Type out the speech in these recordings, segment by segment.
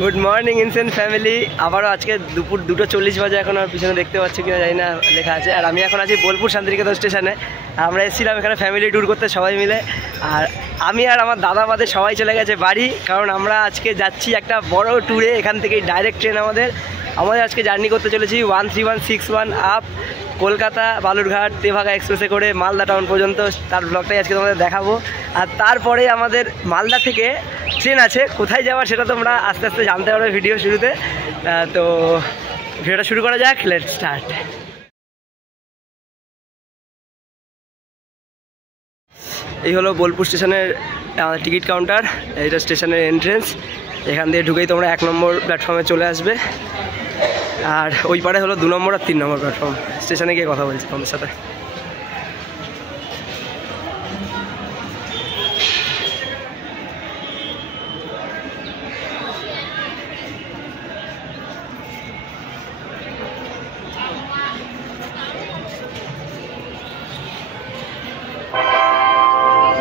Good morning insane family. আবারও আজকে দুপুর 2:40 বাজে। এখন আর পিছনে দেখতে পাচ্ছি কিনা জানি না, লেখা আছে। আর আমি এখন আছি বোলপুর শান্তিনিকেতন স্টেশনে। আমরা এসেছিলাম এখানে ফ্যামিলি ট্যুর করতে সবাই মিলে। আর আমি আর আমার দাদা বাদে সবাই চলে গেছে বাড়ি, কারণ আমরা আজকে যাচ্ছি একটা বড় ট্যুরে। এখান থেকেই ডাইরেক্ট ট্রেন আমাদের আজকে জার্নি করতে চলেছি 13161 আপ কলকাতা বালুরঘাট তেভাগা এক্সপ্রেসে করে মালদা টাউন পর্যন্ত। তার ব্লগটাই আজকে তোমাদের দেখাবো। আর তারপরে আমাদের মালদা থেকে ট্রেন আছে, কোথায় যাওয়ার সেটা তোমরা আস্তে আস্তে জানতে পারবে ভিডিও শুরুতে। তো ভিডিওটা শুরু করা যাক, লেটস স্টার্ট। এই হলো বোলপুর স্টেশনের টিকিট কাউন্টার, এইটা স্টেশনের এন্ট্রেন্স। এখান দিয়ে ঢুকেই তোমরা 1 নম্বর প্ল্যাটফর্মে চলে আসবে। আর ওই পারে হলো 2 নম্বর আর 3 নম্বর প্ল্যাটফর্ম। স্টেশনে গিয়ে কথা বলছি তোমাদের সাথে।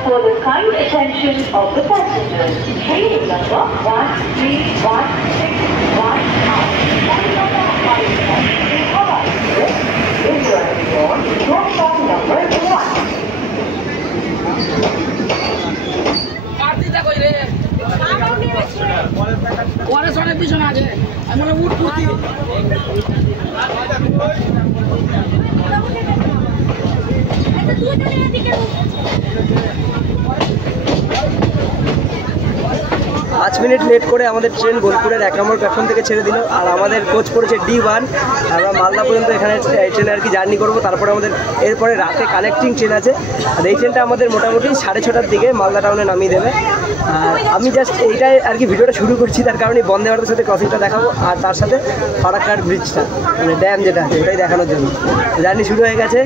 For the kind attention of the passengers, train number 13161 out is arriving on platform number 1. পাঁচ মিনিট লেট করে আমাদের ট্রেন বোলপুরের 1 নম্বর প্ল্যাটফর্ম থেকে ছেড়ে দিল। আর আমাদের কোচ পড়েছে D1। আমরা মালদা পর্যন্ত এখানে ট্রেনে আর কি জার্নি করবো। তারপরে আমাদের এরপরে রাতে কানেক্টিং ট্রেন আছে। আর এই ট্রেনটা আমাদের মোটামুটি 6:30টার দিকে মালদা টাউনে নামিয়ে দেবে। আর আমি জাস্ট এইটাই আর কি ভিডিওটা শুরু করছি, তার কারণে বন্দে ভারতের সাথে ক্রসিংটা দেখাবো। আর তার সাথে ফারাক্কার ব্রিজটা, মানে ড্যাম যেটা আছে, ওটাই দেখানোর জন্য। জার্নি শুরু হয়ে গেছে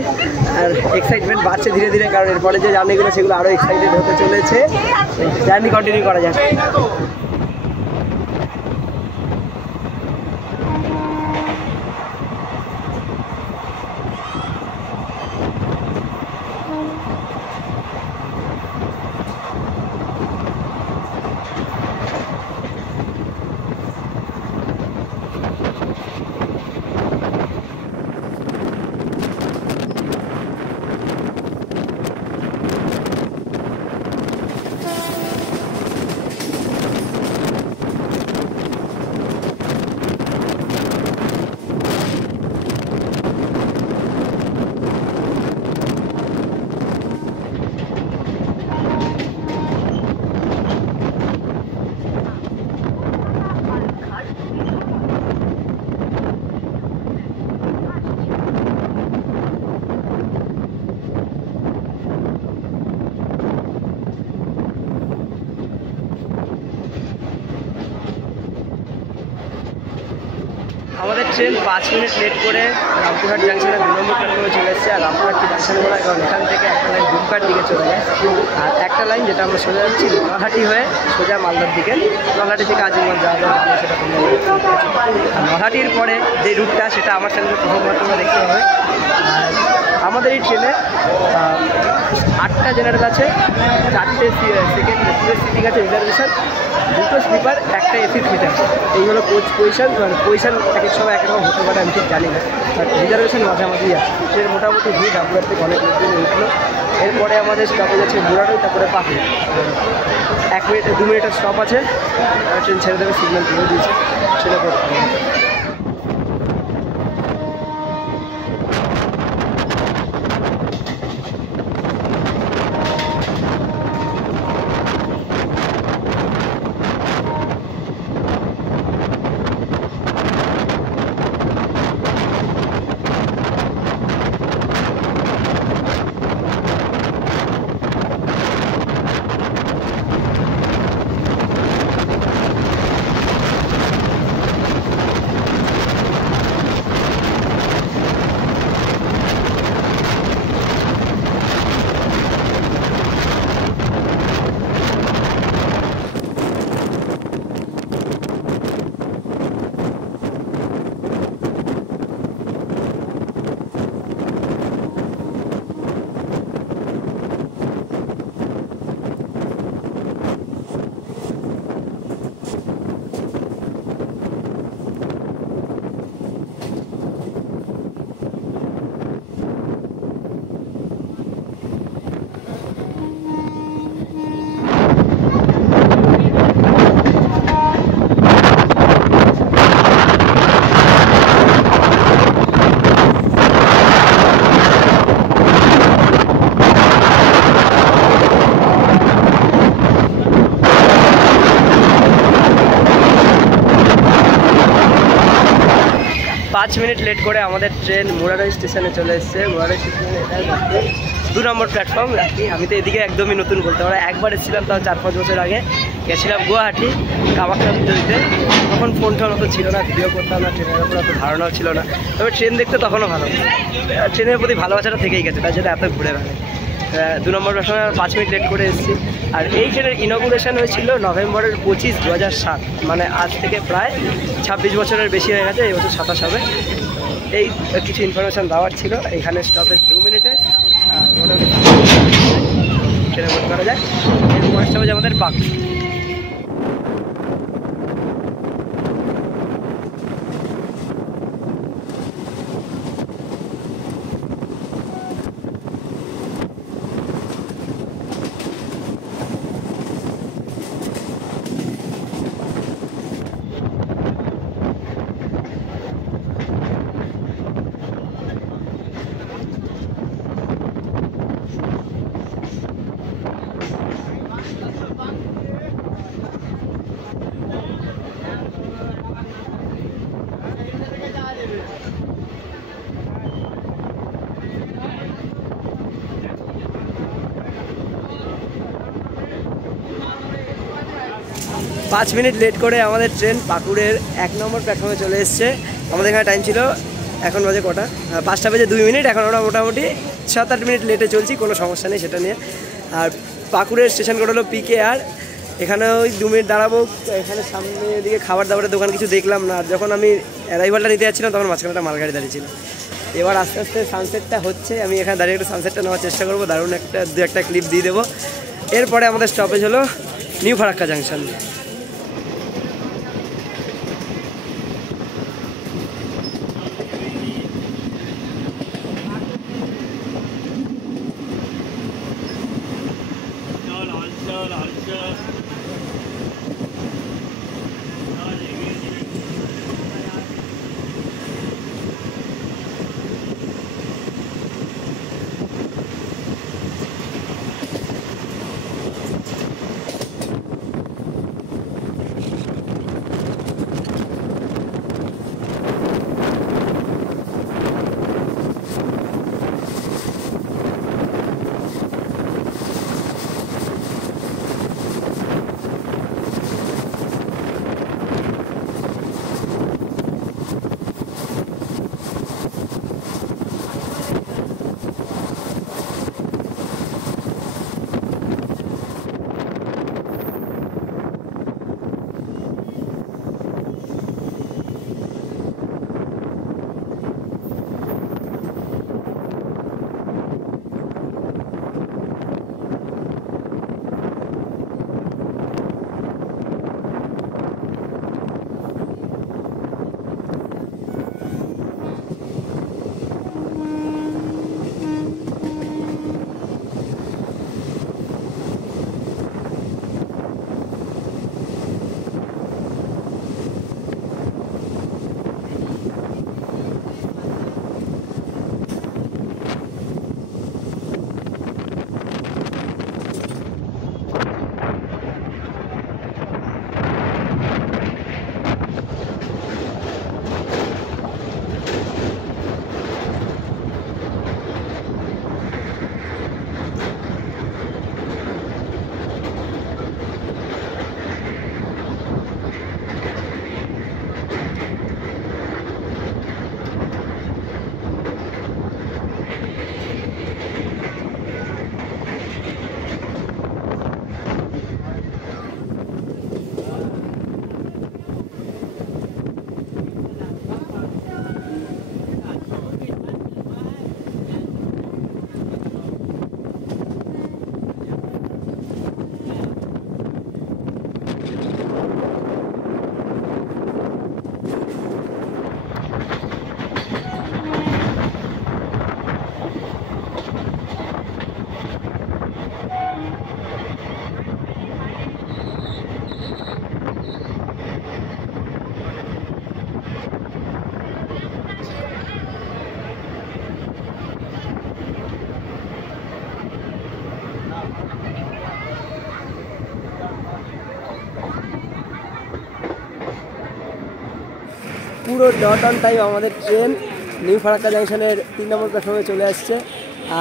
আর এক্সাইটমেন্ট বাড়ছে ধীরে ধীরে, কারণ এরপরে যে জার্নিগুলো সেগুলো আরও এক্সাইটেড হতে চলেছে। জার্নি কন্টিনিউ করা যাক। আমাদের ট্রেন 5 মিনিট লেট করে রামপুরহাট জাংশনে 2 নম্বর প্ল্যাটফর্মে চলে এসেছে। আর রামপুরহাট জাংশন বলা, কারণ এখান থেকে একটা লাইন ধূপঘাট দিকে চলে যায়। আর একটা লাইন যেটা আমরা সোজা যাচ্ছি নলহাটি হয়ে সোজা মালদার দিকে। নলহাটি থেকে আজিমগঞ্জ যাওয়া যাবে, সেটা তোমরা। আর নলহাটির পরে যে রুটটা, সেটা আমার চ্যানেলে প্রথমবার তোমরা দেখতে হবে। আর আমাদের এই ট্রেনে 8টা জেনারেল আছে, 4টে সেকেন্ড সিটিং আছে রিজার্ভেশন, 2টো স্লিপার, একটা এসি সিট আছে। এই হলো কোচ পজিশন। মানে পজিশন এক এক সময় একরকম হতে পারে, আমি ঠিক জানি না। বাট রিজার্ভেশন মাঝামাঝি আছে। ট্রেন মোটামুটি ভিড় রামপুরহাট থেকে অনেক লোকজন উঠলো। এরপরে আমাদের স্টপেজ আছে বুড়াটই, তারপরে পাখি। 2 মিনিটের স্টপ আছে। ট্রেন ছেড়ে দেবে, সিগন্যাল দিয়ে দিয়েছে, ছেড়ে পড়তে হবে। 5 মিনিট লেট করে আমাদের ট্রেন মুরারই স্টেশনে চলে এসেছে। মুরারই স্টেশনে এটা 2 নম্বর প্ল্যাটফর্ম রাখি। আমি তো এদিকে একদমই নতুন বলতে পারি, একবার এসেছিলাম তাও 4-5 বছর আগে, গেছিলাম গুয়াহাটি কামাখ্যা পুজোতে। তখন ফোন টোন অত ছিল না, ভিডিও করতাম না, ট্রেনের উপর অত ধারণাও ছিল না। তবে ট্রেন দেখতে তখনও ভালো, ট্রেনের প্রতি ভালোবাসাটা থেকেই গেছে, তার জন্য এত ঘুরে বেড়ায়। 2 নম্বর প্ল্যাটফর্মে 5 মিনিট লেট করে এসেছি। আর এই ট্রেনের ইনগুরেশন হয়েছিল নভেম্বরের 25, 2007, মানে আজ থেকে প্রায় 26 বছরের বেশি হয়ে গেছে। এই বছর 27 হবে। এই কিছু ইনফরমেশান দেওয়ার ছিল। এখানে স্টপেজ 2 মিনিটে, আর মোটামুটি ট্রেনে বোর্ড করা যায়। এরপর স্টপেজ আমাদের পাকুড়। 5 মিনিট লেট করে আমাদের ট্রেন পাকুড়ের 1 নম্বর প্ল্যাটফর্মে চলে এসছে। আমাদের এখানে টাইম ছিল, এখন বাজে কটা, 5টা বেজে 2 মিনিট। এখন আমরা মোটামুটি 7-8 মিনিট লেটে চলছি, কোনো সমস্যা নেই সেটা নিয়ে। আর পাকুড়ের স্টেশন কোড হলো PKR। এখানে ওই 2 মিনিট দাঁড়াবো। এখানে সামনের দিকে খাবার দাবারের দোকান কিছু দেখলাম না। আর যখন আমি অ্যারাইভালটা নিতে যাচ্ছিলাম তখন মাঝখানে একটা মালগাড়ি দাঁড়িয়েছিল। এবার আস্তে আস্তে সানসেটটা হচ্ছে, আমি এখানে দাঁড়িয়ে একটু সানসেটটা নেওয়ার চেষ্টা করবো। দারুণ দু একটা ক্লিপ দিয়ে দেবো। এরপরে আমাদের স্টপেজ হলো নিউ ফারাক্কা জাংশন। পুরো ডট অন টাইম আমাদের ট্রেন নিউ ফারাক্কা জাংশনের 3 নম্বর প্ল্যাটফর্মে চলে আসছে।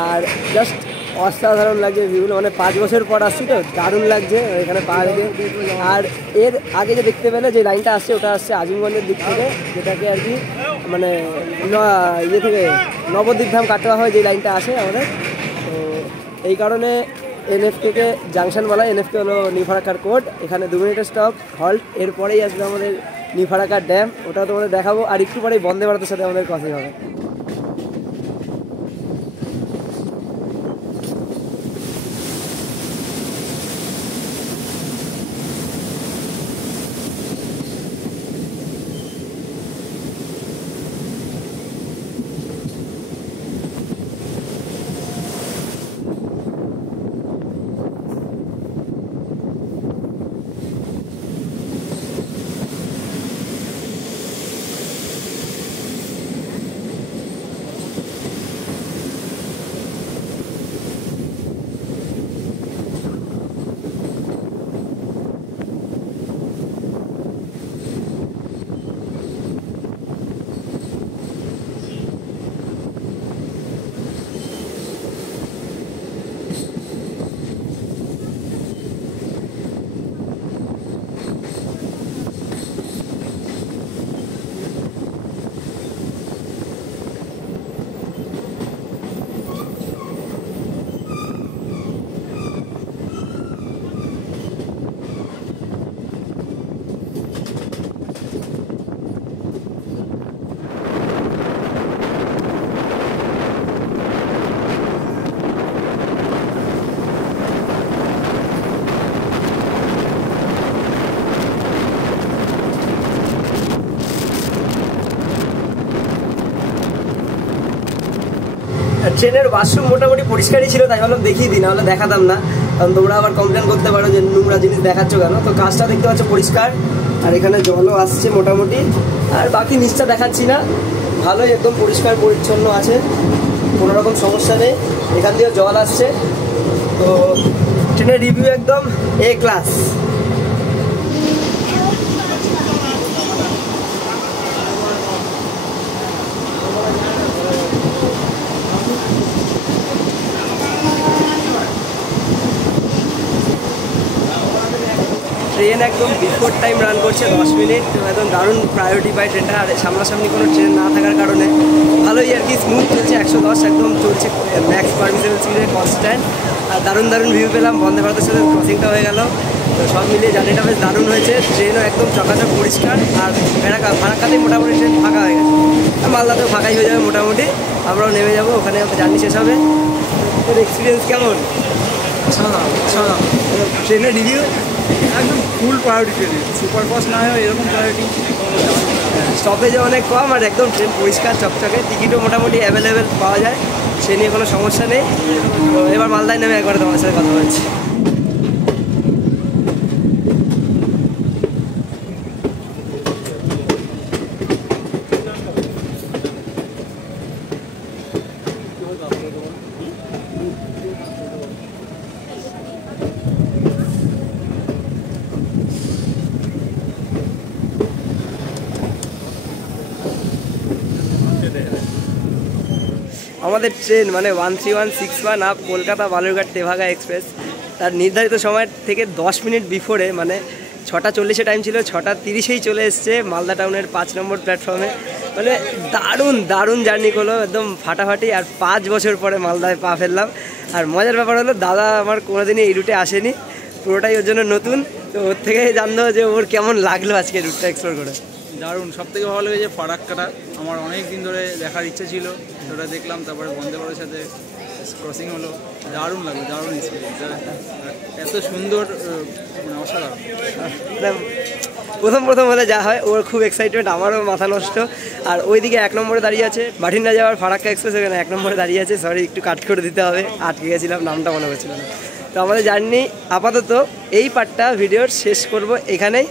আর জাস্ট অসাধারণ লাগছে ভিউগুলো, মানে 5 বছর পর আসছি তো দারুণ লাগছে এখানে পাহাড়ে। আর এর আগে যে দেখতে পেলে যে লাইনটা আসছে ওটা আসছে আজিমগঞ্জের দিক থেকে, যেটাকে আর কি মানে ইয়ে থেকে নবদ্বীপ ধাম কাটোয়া হয় যে লাইনটা আসে আমাদের। তো এই কারণে এনএফ থেকে জাংশন বলা, এনএফকে হলো নিউ ফারাক্কার কোড। এখানে 2 মিনিটের স্টপ হল্ট, এরপরেই আসবে আমাদের নিউ ফারাক্কার ড্যাম, ওটা তোমাদের দেখাবো। আর একটু পরেই বন্দে ভারতের সাথে আমাদের ক্রসিং হবে। ট্রেনের বাথরুম মোটামুটি পরিষ্কারই ছিল, তাই ভাবলাম দেখিয়ে দিই, নাহলে দেখাতাম না, কারণ তোমরা আবার কমপ্লেন করতে পারো যে নোংরা জিনিস দেখাচ্ছ কেন। তো কাজটা দেখতে পাচ্ছ পরিষ্কার, আর এখানে জলও আসছে মোটামুটি। আর বাকি নিচটা দেখাচ্ছি না, ভালোই একদম পরিষ্কার পরিচ্ছন্ন আছে, কোনো রকম সমস্যা নেই। এখান দিয়ে জল আসছে। তো ট্রেনের রিভিউ একদম এ ক্লাস। ট্রেন একদম বিফোর টাইম রান করছে 10 মিনিট, একদম দারুণ প্রায়োরিটি পায় ট্রেনটা। আর সামনাসামনি কোনো ট্রেন না থাকার কারণে ভালোই আর কি স্মুথ চলছে, 110 একদম চলছে, ম্যাক্স পারমিশন স্পিডে কনস্ট্যান্ট। আর দারুণ দারুণ ভিউ পেলাম, বন্দে ভারতের সাথে ক্রসিংটা হয়ে গেল। তো সব মিলিয়ে জার্নিটা বেশ দারুণ হয়েছে। ট্রেনও একদম চকাচক পরিষ্কার, আর ফারাক্কাতেই মোটামুটি ট্রেন ফাঁকা হয়ে গেছে, আর মালদাতেও ফাঁকাই হয়ে যাবে মোটামুটি। আমরাও নেমে যাবো, ওখানে জার্নি শেষ হবে। তোর এক্সপিরিয়েন্স কেমন? ট্রেনের রিভিউ একদম ফুল প্রায়োরিটি ট্রেনে, সুপারফাস্ট না হয় এরকম প্রায়োরিটি। স্টপেজে অনেক কম, আর একদম ট্রেন পরিষ্কার চকচকে, টিকিটও মোটামুটি অ্যাভেলেবেল পাওয়া যায়, সে নিয়ে কোনো সমস্যা নেই। তো এবার মালদায় নেমে একবার তোমার সাথে কথা বলছি। আমাদের ট্রেন মানে 13161 আপ কলকাতা বালুরঘাট তেভাগা এক্সপ্রেস, তার নির্ধারিত সময় থেকে 10 মিনিট বিফোরে, মানে 6টা 40-এ টাইম ছিল, 6টা 30-এই চলে এসছে মালদা টাউনের 5 নম্বর প্ল্যাটফর্মে। মানে দারুণ দারুণ জার্নি করলো, একদম ফাটাফাটি। আর 5 বছর পরে মালদায় পা ফেললাম। আর মজার ব্যাপার হলো দাদা আমার কোনোদিনই এই রুটে আসেনি, পুরোটাই ওর জন্য নতুন। তো ওর থেকে জানলো যে ওর কেমন লাগলো আজকে রুটটা এক্সপ্লোর করে। দারুণ, সব থেকে ভালো হয়েছে ফারাক্কাটা, আমার অনেক দিন ধরে দেখার ইচ্ছে ছিল, ওটা দেখলাম। তারপরে বন্দে ভারতের সাথে ক্রসিং হলো, দারুণ লাগলো, দারুণ এক্সপিরিয়েন্স, এত সুন্দর, মানে অসাধারণ। প্রথম হলে যা হয়, ওর খুব এক্সাইটমেন্ট, আমারও মাথা নষ্ট। আর ওইদিকে 1 নম্বরে দাঁড়িয়ে আছে বাঠিন্ডা যাওয়ার ফারাক্কা এক্সপ্রেস, এখানে 1 নম্বরে দাঁড়িয়ে আছে। সরি, একটু কাট করে দিতে হবে, আটকে গেছিলাম, নামটা মনে হচ্ছিল না। তো আমাদের জার্নি আপাতত এই পার্টটা ভিডিওর শেষ করব এখানেই।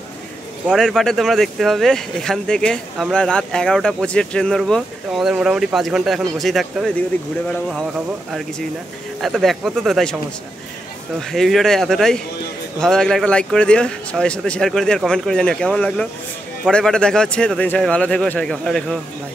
পরের পার্টে তোমরা দেখতে হবে এখান থেকে আমরা রাত 11টা 25-এর ট্রেন ধরবো। তো আমাদের মোটামুটি 5 ঘন্টা এখন বসেই থাকতে হবে, এদিক ওদিক ঘুরে বেড়াবো, হাওয়া খাবো, আর কিছুই না। এত ব্যাগপত্র তো তাই সমস্যা। তো এই ভিডিওটা এতটাই, ভালো লাগলে একটা লাইক করে দিও, সবার সাথে শেয়ার করে দিও, আর কমেন্ট করে জানিও কেমন লাগলো। পরের পার্টে দেখা হচ্ছে, ততদিন সবাই ভালো থেকো, সবাইকে ভালো রেখো, বাই।